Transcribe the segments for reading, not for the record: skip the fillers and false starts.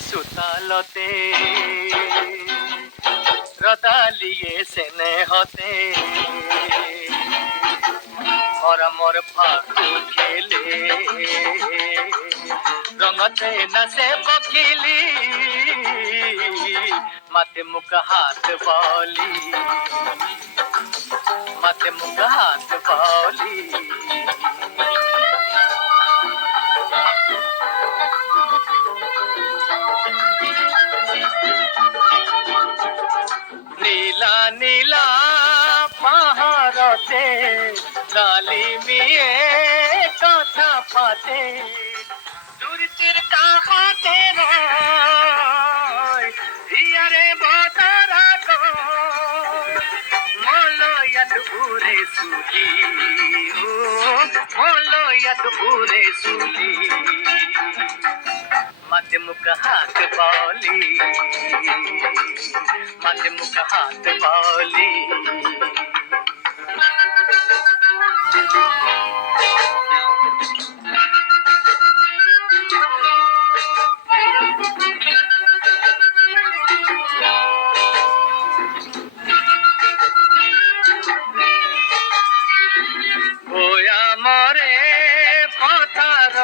সুতালতে রদালিয়ে স্নেহতে মরমর ফাকু খেলে রঙতে নাচে বকিলি মাতে মুখ হাত বলি মাতে মুখ হাত বলি নীলা নীলা পাহাড়তে লালি মিয়ে কথা পাতে দূরতির কাহাতে রয় হিয়ারে বতারা গো মলয়াত উড়ে সুলি ও মলয়াত উড়ে সুলি মাতে মুখ হাত বলি মাতে মুখ হাত বলি ওয়া মরে পথার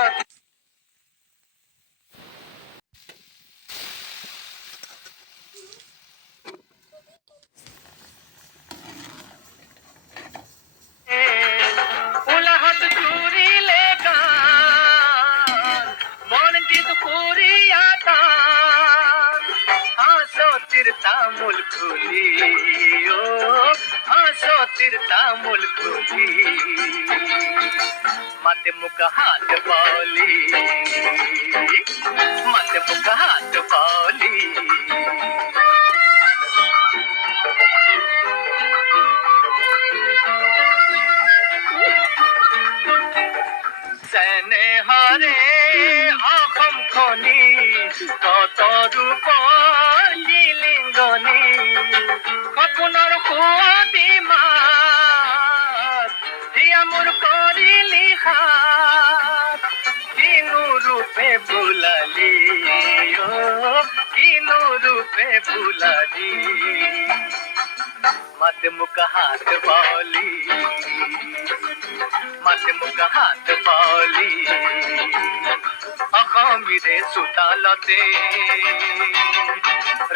উলাহত চুরিলে গান মন গীত পুরিয়া টান হাসো তীর তামুল খুলি ও হাসো তীর তামুল খুলি মাতে মুখ হাত বলি মাতে মুখ হাত বলি সেনে হরে অসম খনি কত রূপ লিলিংগনি সপোনৰ সুৱতি মাত হিয়া মোৰ কৰিলি হাত কিনো ৰূপে বুলালি অ কিনো ৰূপে বুলালি মাতে মুখ হাত বলি মাতে মুখ হাত বলি অসমীৰে চোতালতে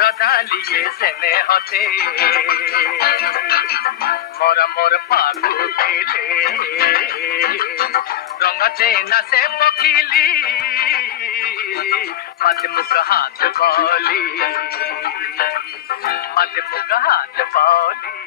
ৰদালিয়ে স্নেহতে মৰমৰ ফাকু খেলে ৰঙতে নাচে বকিলি মাতে মুখ হাত বলি মাতে মুখ হাত বলি